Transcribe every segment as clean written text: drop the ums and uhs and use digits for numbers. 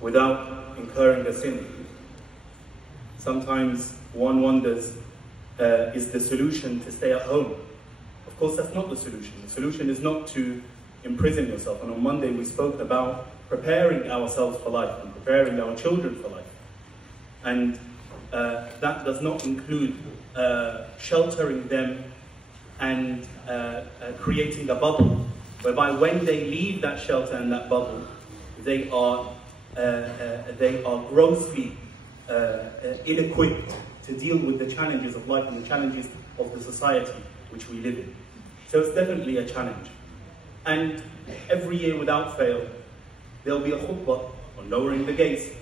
without incurring a sin. Sometimes one wonders, is the solution to stay at home? Of course, that's not the solution. The solution is not to imprison yourself. And on Monday we spoke about preparing ourselves for life and preparing our children for life. And that does not include sheltering them and creating a bubble, whereby when they leave that shelter and that bubble, they are grossly ill-equipped to deal with the challenges of life and the challenges of the society which we live in. So it's definitely a challenge. And every year without fail, there'll be a khutbah on lowering the gaze.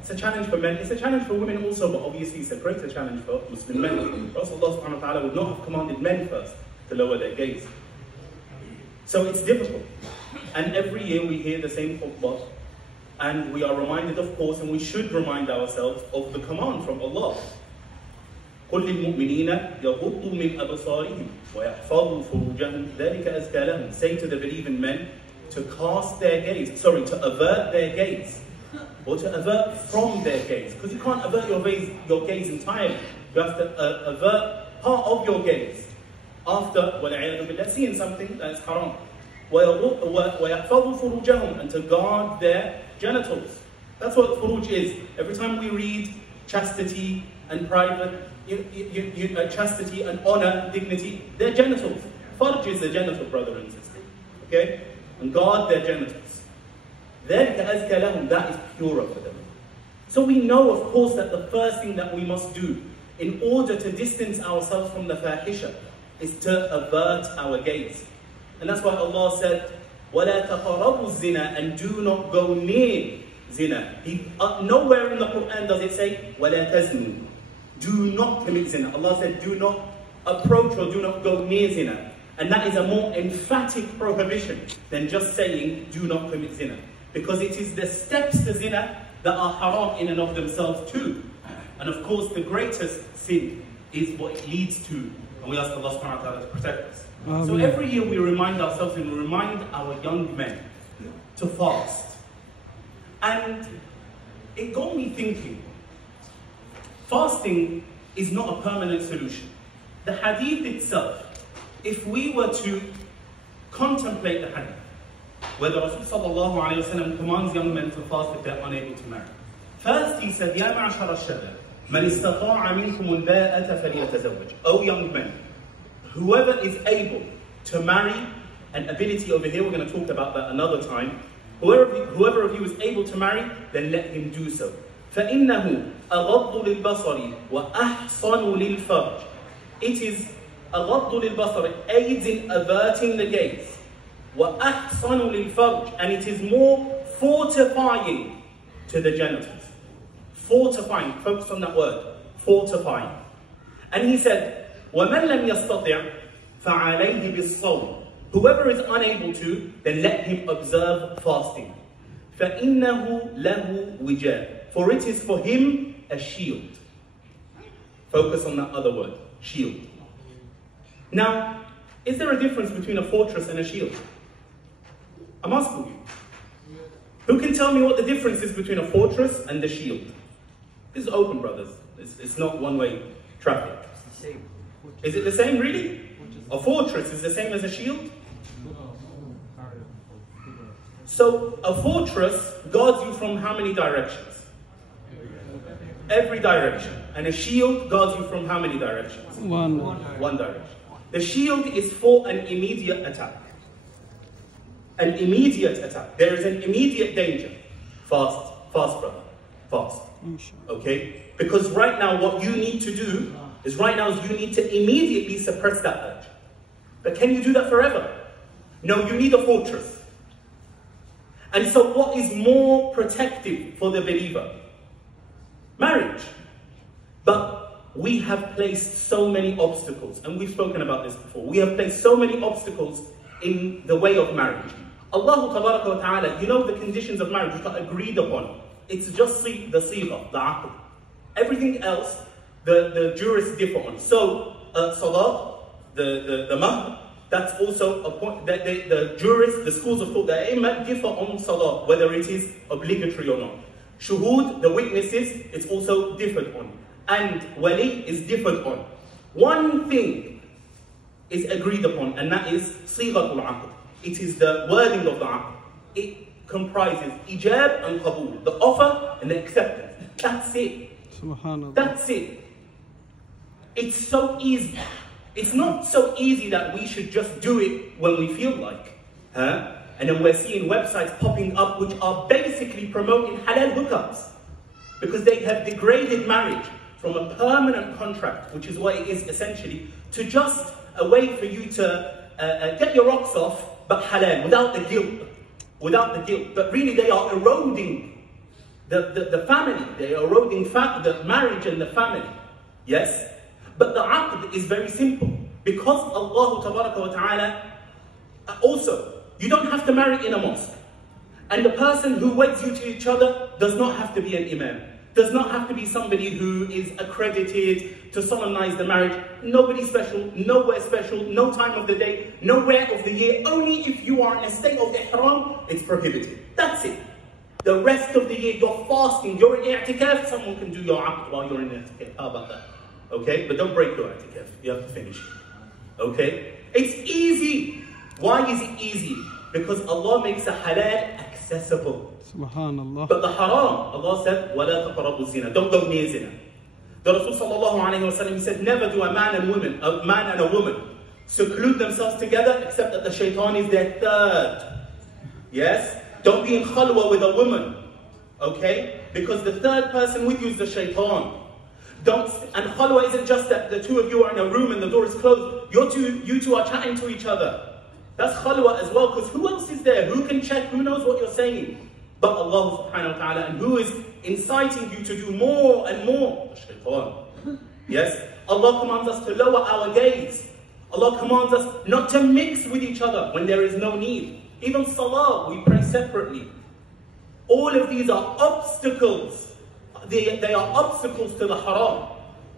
It's a challenge for men, it's a challenge for women also, but obviously it's a greater challenge for Muslim men. Rasulullah subhanahu wa ta'ala would not have commanded men first to lower their gaze. So it's difficult. And every year we hear the same khutbah, and we are reminded, of course, and we should remind ourselves of the command from Allah. قُلْ لِلْمُؤْمِنِينَ يَغُضُّوا مِنْ أَبْصَارِهِمْ وَيَحْفَظُوا فُرُوجَهُمْ ذَلِكَ أَزْكَى لَهُمْ. Say to the believing men to cast their gaze, to avert their gaze, or to avert from their gaze. Because you can't avert your gaze entirely. You have to avert part of your gaze after seeing something that's haram. وَيَحْفَظُوا فُرُوجَهُمْ, and to guard their genitals. That's what furuj is. Every time we read chastity and private, chastity and honor, dignity, their genitals. Farj is the genital, brother and sister. Okay? And guard their genitals. ذَلِكَ أَزْكَى لَهُمْ, that is purer for them. So we know, of course, that the first thing that we must do in order to distance ourselves from the fahisha is to avert our gaze. And that's why Allah said, وَلَا تَقَرَبُوا الزِّنَا, and do not go near zina. Nowhere in the Quran does it say, وَلَا تَزْنُوا, do not commit zina. Allah said, do not approach or do not go near zina. And that is a more emphatic prohibition than just saying, do not commit zina. Because it is the steps to zina that are haram in and of themselves too. And of course, the greatest sin is what it leads to. And we ask Allah subhanahu wa ta'ala to protect us. So every year we remind ourselves and we remind our young men to fast. And it got me thinking, fasting is not a permanent solution. The hadith itself, if we were to contemplate the hadith, whether Rasulullah ﷺ commands young men to fast if they're unable to marry. First he said, يَا مَعْشَرَ الشَّبَابِ مَنِ اسْتَطَاعَ مِنْكُمُ الْبَاءَةَ فَلْيَتَزَوَّجْ. O young men, whoever is able to marry, and ability over here, we're going to talk about that another time. Whoever of you is able to marry, then let him do so. فَإِنَّهُ أَغَضُّ لِلْبَصَرِ وَأَحْصَنُ لِلْفَرْجِ. It is أَغَضُّ لِلْبَصَرِ, it aids in averting the gaze. وَأَحْصَنُ لِلْفَرْجِ, and it is more fortifying to the genitals. Fortifying, focus on that word, fortifying. And he said, وَمَنْ لَمْ يَسْتَطِعْ فَعَلَيْهِ بِالصَّوْمِ. Whoever is unable to, then let him observe fasting. فَإِنَّهُ لَهُ وِجَاء, for it is for him a shield. Focus on that other word, shield. Now, is there a difference between a fortress and a shield? I'm asking you. Who can tell me what the difference is between a fortress and the shield? This is open, brothers. It's not one-way traffic. It's the same. Is it the same, really? A fortress is the same as a shield? So, a fortress guards you from how many directions? Every direction. And a shield guards you from how many directions? One direction. The shield is for an immediate attack. An immediate attack. There is an immediate danger. Fast, brother. Fast. Okay? Because right now what you need to do is you need to immediately suppress that urge. But can you do that forever? No, you need a fortress. And so what is more protective for the believer? Marriage. But we have placed so many obstacles, and we've spoken about this before. We have placed so many obstacles in the way of marriage. Allah Ta'ala, you know the conditions of marriage which are agreed upon. It's just the sigha, the aqd. Everything else, the jurists differ on. So, salah, the mahr, that's also a point that the jurists, the schools of thought, the imam differ on salah, whether it is obligatory or not. Shuhud, the witnesses, it's also differed on. And wali is differed on. One thing is agreed upon, and that is Sighatul Aqd. It is the wording of the Aqd. It comprises ijab and qabul, the offer and the acceptance. That's it. Subhanallah. That's it. It's so easy. It's not so easy that we should just do it when we feel like. Huh? And then we're seeing websites popping up which are basically promoting halal hookups because they have degraded marriage from a permanent contract, which is what it is essentially, to just a way for you to get your rocks off, but halal, without the guilt. Without the guilt. But really they are eroding the family. They are eroding the marriage and the family. Yes? But the aqd is very simple. Because Allah Tabaraka wa Ta'ala, also, you don't have to marry in a mosque. And the person who weds you to each other does not have to be an imam. Does not have to be somebody who is accredited to solemnize the marriage. Nobody special, nowhere special, no time of the day, nowhere of the year. Only if you are in a state of ihram, it's prohibited. That's it. The rest of the year, you're fasting, you're in i'tikaf, someone can do your aqd while you're in i'tikaf. How about that? Okay? But don't break your i'tikaf. You have to finish it. Okay? It's easy. Why is it easy? Because Allah makes the halal accessible. Subhanallah. But the haram, Allah said, وَلَا تَقْرَبُوا الزِّنَا. Don't go near zina. The Rasul sallallahu alayhi wa sallam said, never do a man and a woman seclude themselves together except that the shaitan is their third. Yes? Don't be in khalwa with a woman. Okay? Because the third person with you is the shaitan. And khalwa isn't just that the two of you are in a room and the door is closed. You two are chatting to each other. That's khalwa as well, because who else is there? Who can check? Who knows what you're saying? But Allah subhanahu wa ta'ala, and who is inciting you to do more and more? Shaitan. Yes? Allah commands us to lower our gaze. Allah commands us not to mix with each other when there is no need. Even salah, we pray separately. All of these are obstacles. They are obstacles to the haram.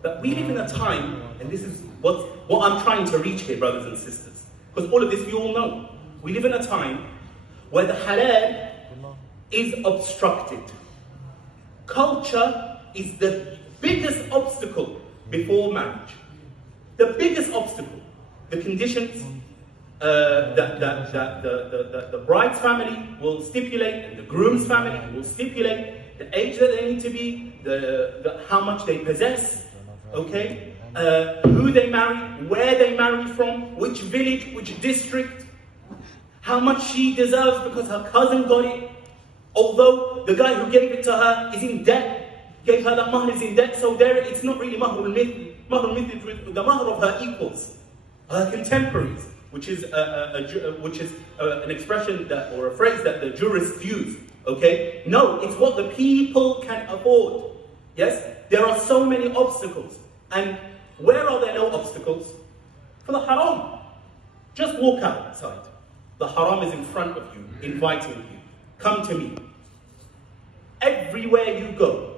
But we live in a time, and this is what I'm trying to reach here, brothers and sisters. Because all of this we all know. We live in a time where the halal is obstructed. Culture is the biggest obstacle before marriage. The biggest obstacle. The conditions that the bride's family will stipulate and the groom's family will stipulate, the age that they need to be, how much they possess, okay? Who they marry, where they marry from, which village, which district, how much she deserves because her cousin got it. Although the guy who gave it to her is in debt, gave her that mahr is in debt, so there it's not really mahrul mith. Mahrul mith is the mahr of her equals, her contemporaries, which is an expression that, or a phrase that the jurists use. Okay, no, it's what the people can afford. Yes, there are so many obstacles, and where are there no obstacles? For the haram. Just walk outside. The haram is in front of you, inviting you. Come to me. Everywhere you go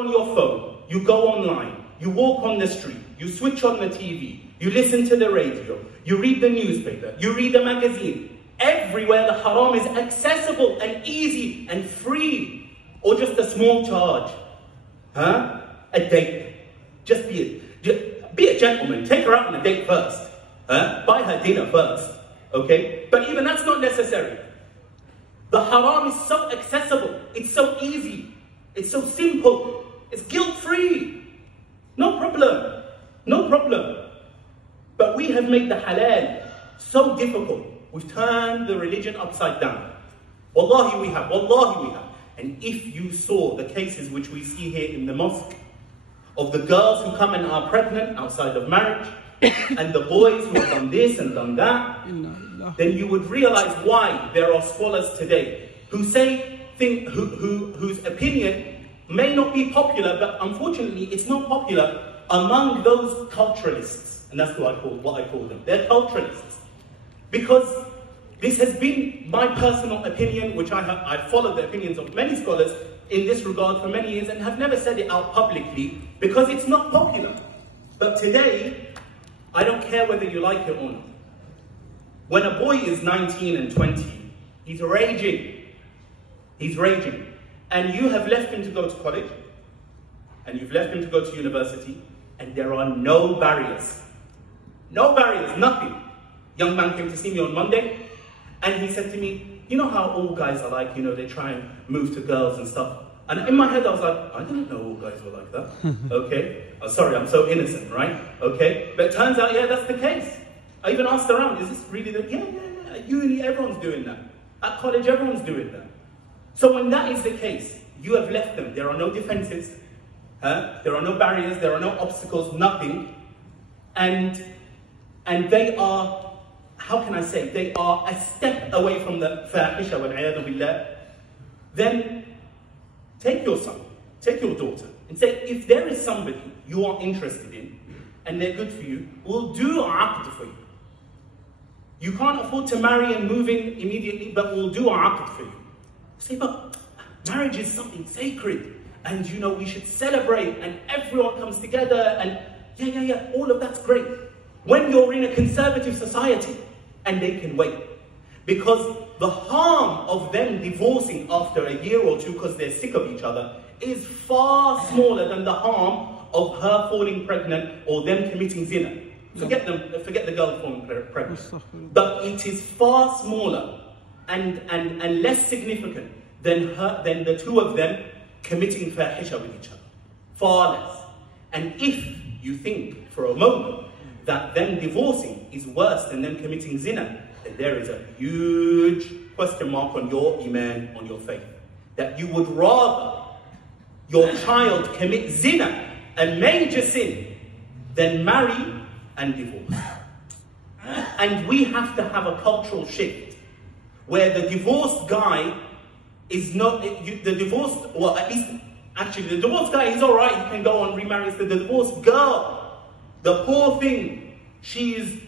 on your phone, you go online, you walk on the street, you switch on the TV, you listen to the radio, you read the newspaper, you read the magazine. Everywhere the haram is accessible and easy and free, or just a small charge. Huh? A date. Just be a gentleman. Take her out on a date first. Huh? Buy her dinner first. Okay? But even that's not necessary. The haram is so accessible. It's so easy. It's so simple. It's guilt-free. No problem. No problem. But we have made the halal so difficult. We've turned the religion upside down. Wallahi we have. Wallahi we have. And if you saw the cases which we see here in the mosque, of the girls who come and are pregnant outside of marriage, and the boys who have done this and done that, then you would realize why there are scholars today who say whose opinion may not be popular, but unfortunately it's not popular among those culturalists. And that's what I call them. They're culturalists. Because this has been my personal opinion, which I've followed the opinions of many scholars in this regard for many years and have never said it out publicly because it's not popular. But today, I don't care whether you like it or not. When a boy is 19 and 20, he's raging. He's raging. And you have left him to go to college, and you've left him to go to university, and there are no barriers. No barriers, nothing. Young man came to see me on Monday, and he said to me, you know how all guys are like, you know, they try and move to girls and stuff. And in my head I was like, I didn't know all guys were like that. Okay, oh, sorry, I'm so innocent, right? Okay, but it turns out, yeah, that's the case. I even asked around, is this really the, yeah, at uni, everyone's doing that. At college, everyone's doing that. So when that is the case, you have left them. There are no defenses, there are no barriers, there are no obstacles, nothing. And they are, how can I say, they are a step away from the fahisha wal-'iyadu billah. Then take your son, take your daughter, and say, if there is somebody you are interested in, and they're good for you, we'll do aqd for you. You can't afford to marry and move in immediately, but we'll do aqd for you. Say, but marriage is something sacred, and you know, we should celebrate, and everyone comes together, and yeah, all of that's great. When you're in a conservative society, and they can wait. Because the harm of them divorcing after a year or two because they're sick of each other is far smaller than the harm of her falling pregnant or them committing zina. Forget the girl falling pregnant. But it is far smaller and less significant than the two of them committing fahisha with each other. Far less. And if you think for a moment that them divorcing is worse than them committing zina, then there is a huge question mark on your iman, on your faith. That you would rather your child commit zina, a major sin, than marry and divorce. And we have to have a cultural shift where the divorced guy is not, the divorced, well at least, actually the divorced guy is alright, he can go on remarry. So the divorced girl, the poor thing, she's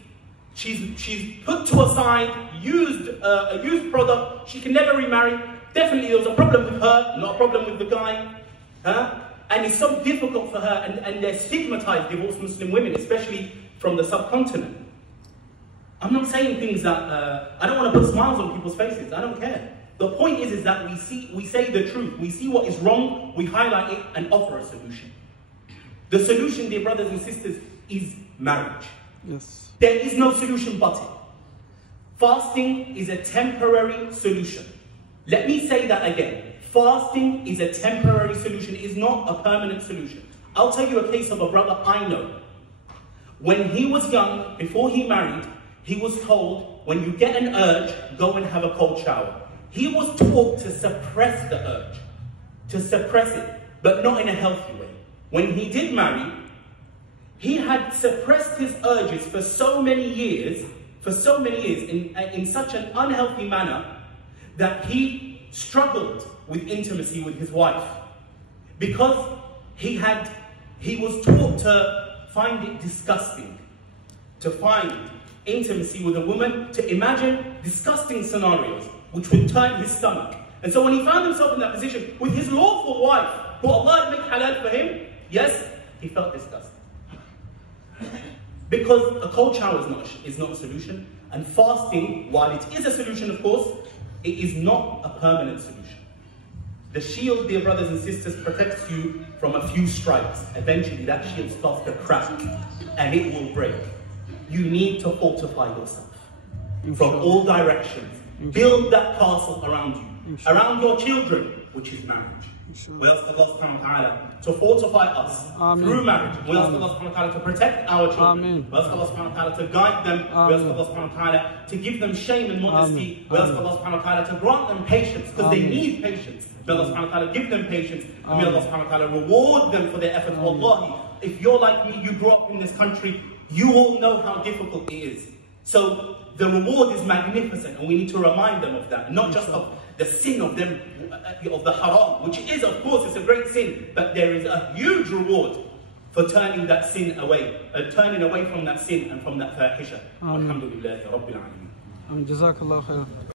put to a side, a used product, she can never remarry. Definitely there was a problem with her, not a problem with the guy. And it's so difficult for her, and they're stigmatized, divorced Muslim women, especially from the subcontinent. I'm not saying things that, I don't want to put smiles on people's faces, I don't care. The point is that we say the truth, we see what is wrong, we highlight it and offer a solution. The solution, dear brothers and sisters, is marriage. Yes. There is no solution but it. Fasting is a temporary solution. Let me say that again. Fasting is a temporary solution. It is not a permanent solution. I'll tell you a case of a brother I know. When he was young, before he married, he was told, when you get an urge, go and have a cold shower. He was taught to suppress the urge, to suppress it, but not in a healthy way. When he did marry, he had suppressed his urges for so many years, in such an unhealthy manner, that he struggled with intimacy with his wife. Because he was taught to find it disgusting, to find intimacy with a woman, to imagine disgusting scenarios, which would turn his stomach. And so when he found himself in that position with his lawful wife, who Allah had made halal for him, yes, he felt disgusted. Because a cold shower is not a solution, and fasting, while it is a solution of course, it is not a permanent solution. The shield, dear brothers and sisters, protects you from a few strikes. Eventually that shield starts to crack and it will break. You need to fortify yourself from all directions. Build that castle around you, around your children, which is marriage. We ask Allah subhanahu wa ta'ala to fortify us through marriage. We ask Allah subhanahu wa ta'ala to protect our children. We ask Allah subhanahu wa ta'ala to guide them. We ask Allah subhanahu wa ta'ala to give them shame and modesty. We ask Allah subhanahu wa ta'ala to grant them patience, because they need patience. May Allah subhanahu wa ta'ala give them patience. And may Allah subhanahu wa ta'ala reward them for their effort. Wallahi, if you're like me, you grew up in this country, you all know how difficult it is. So the reward is magnificent, and we need to remind them of that. Not just of the sin of them, of the haram, which is, of course, it's a great sin, but there is a huge reward for turning that sin away, turning away from that sin and from that fahisha. Alhamdulillah, Rabbil Alameen. Jazakallah khair.